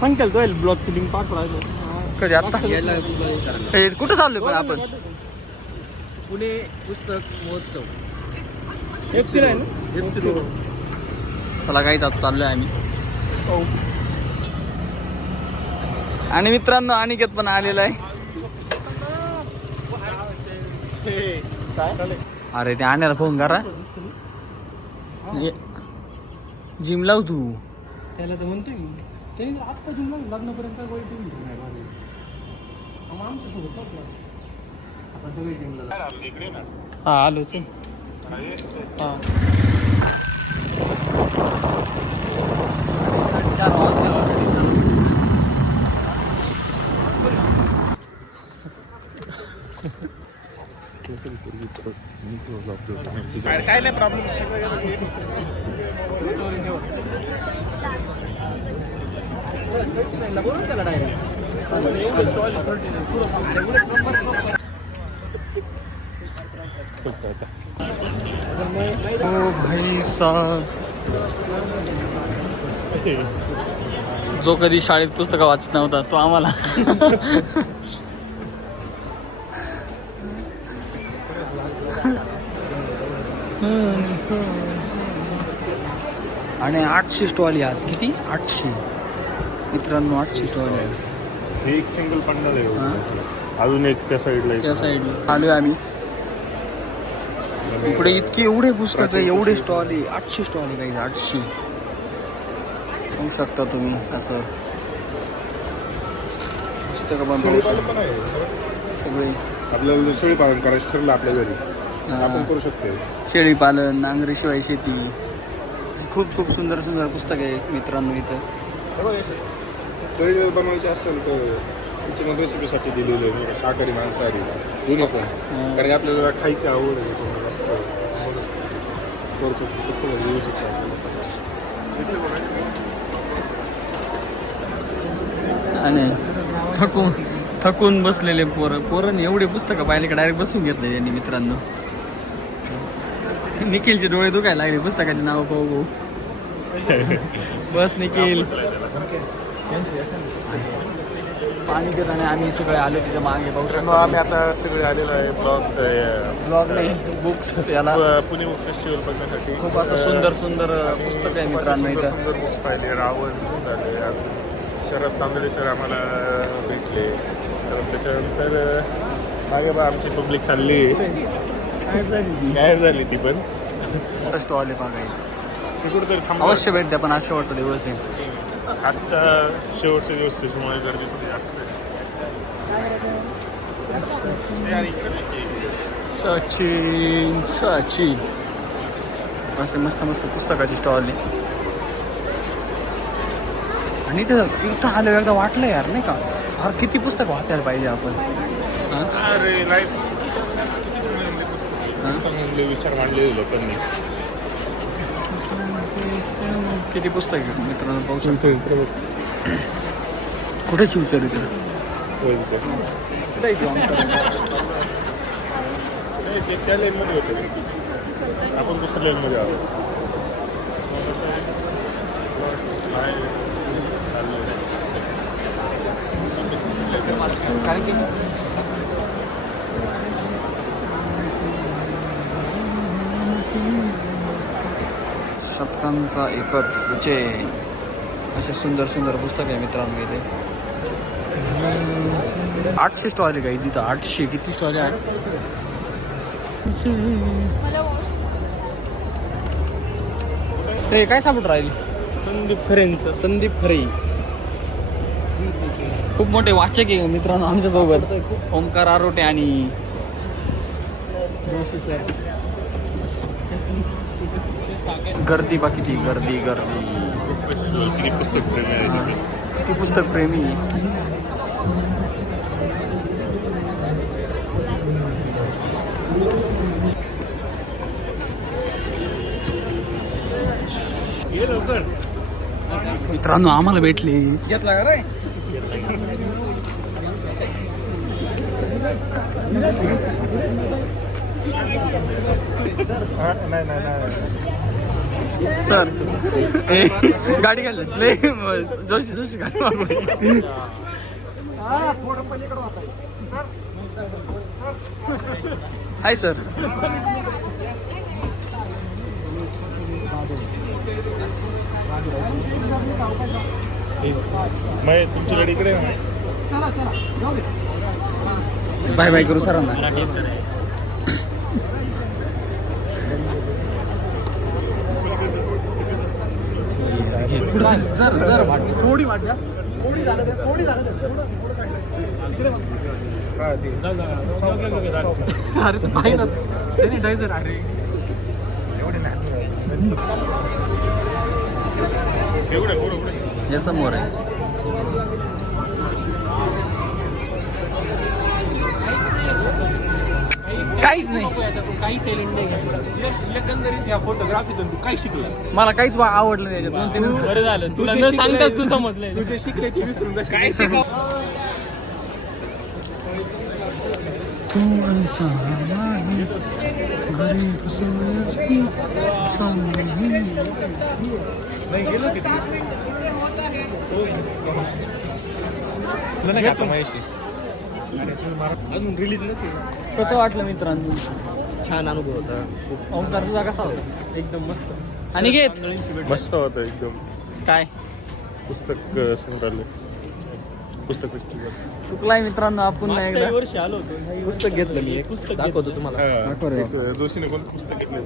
सांगताल तो ब्लॉगची लिंक पाठवायला कधी आता कुठं चाललोय पण आपण पुणे पुस्तक महोत्सव FC आहे ना FC चला काहीच आता चाललोय आम्ही आणि मित्रांनो अनिकेत पण आलेला आहे अरे ते आणायला फोन करा जिम लाव तू त्याला तर म्हणतोय मी त्याने आत्ता जिम लाव लग्नापर्यंत आमच्या सोबत आपण सगळे जिमला हा आलोच हा 4 वाजले काय नाही प्रॉब्लेम ओ भाई साहब जो कधी शाळेत पुस्तकं वाचत नव्हता तो आम्हाला आणि 800 स्टॉल आज किती 800 मित्रांनो 800 स्टॉल आहे एक सिंगल पंडाल आहे अजून एक त्या साईडला आलोय आम्ही इकडे इतके एवढे पुस्तक एवढे स्टॉल आहे 800 स्टॉल आहे काही 800 होऊ शकता तुम्ही असं पुस्तकं पण पाहू शकता सगळे आपल्याला शेळी पालन करायचं ठरलं आपल्या घरी आपण करू शकतो शेळी पालन नांगरीशिवाय शेती खूप खूप सुंदर सुंदर पुस्तक आहे मित्रांनो इथं शेळी बनवायची असेल तर त्याच्यामध्ये रेसिपीसाठी दिलेली आहे शाकाहारी मांसाहारी दोन्ही पण कारण आपल्याला खायची आवड आहे करू शकतो पुस्तक लिहू शकतो आणि थकून बसलेले पोरं एवढे पुस्तकं पाहिले का डायरेक्ट बसून घेतले त्यांनी मित्रांनो निखिलचे डोळे दुखायला लागले पुस्तकाचे नाव पाहू बस निखिल पाणी घेत आणि आम्ही सगळे आलो तिथे मागे पाहू शकतो आम्ही आता सगळे आलेलो आहे ब्लॉग नाही बुक्स याला पुणे बुक फेस्टिवल बघण्यासाठी खूप असं सुंदर सुंदर पुस्तक आहे मित्रांनो इथं सुंदर बुक्स पाहिले रावण झाले शरद तांदळे सर आम्हाला भेटले त्याच्यानंतर मागे बा आमची पब्लिक चालली गायब झाली ती पण स्टॉल आहे बघायचं कुठेतरी अवश्य भेट द्या पण आज शेवटचा दिवस आहे आजचा शेवटचा दिवस त्याच्यामुळे गर्दी खूप जास्त आहे सचिन असे मस्त मस्त पुस्तकाची स्टॉल आहे आणि इथं आलं एकदा वाटलं यार नाही का अरे किती पुस्तक वाचायला पाहिजे आपण अरे लाईफ चांगले विचार मांडले लोकांनी किती पुस्तक आहे मित्रांनो पाहू शकतो कुठे शिवचर इथं त्या लेनमध्ये होते आपण दुसऱ्या लेनमध्ये आहोत शतकांचा एकच चेन असे सुंदर सुंदर पुस्तक आहे मित्रांनो इथे 800 स्टॉल आहे काही तिथं 800 किती स्टॉल आहे ते काय सापडून राहील संदीप खरे खूप मोठे वाचक आहे मित्रांनो आमच्यासोबत ओमकार आरोटे आणि गर्दी बा किती गर्दी किती पुस्तक प्रेमी आहे किती पुस्तक प्रेमी मित्रांनो आम्हाला भेटले घेतला का रे नाही सर गाडी घाल जोशी जोशी गाडी मागवली. Hi sir. मग तुमची गाडी इकडे आहे ना? बाय बाय करू सरांना. थोडी वाट द्या, थोडी झालं द्या, थोडी झालं द्या. अरे ते पाहिजे ना सॅनिटायझर. अरे हे समोर आहे. काहीच नाही. काही टॅलेंट नाही. एकंदरीत या फोटोग्राफीतून तू काय शिकला? मला काहीच आवडलं नाही याच्यात. 2-3 बरं झालं तुला न सांगताच तू समजले. तुझे शिकले ते विसरून काय शिकव. अजून रिलीज नसेल. कसं वाटलं मित्रांनो? छान अनुभव होता. ओंकार तुझा कसा होता? एकदम मस्त. आणि घेत मस्त होतं एकदम. काय पुस्तक संग्रहालय, पुस्तक फेस्टिवल. चुकलाय मित्रांनो आपण ना एकदा. वर्षी आलो होतो. पुस्तक घेतलं मी एक. पुस्तक दाखवतो तुम्हाला. जोशीने कोणतं पुस्तक घेतलं?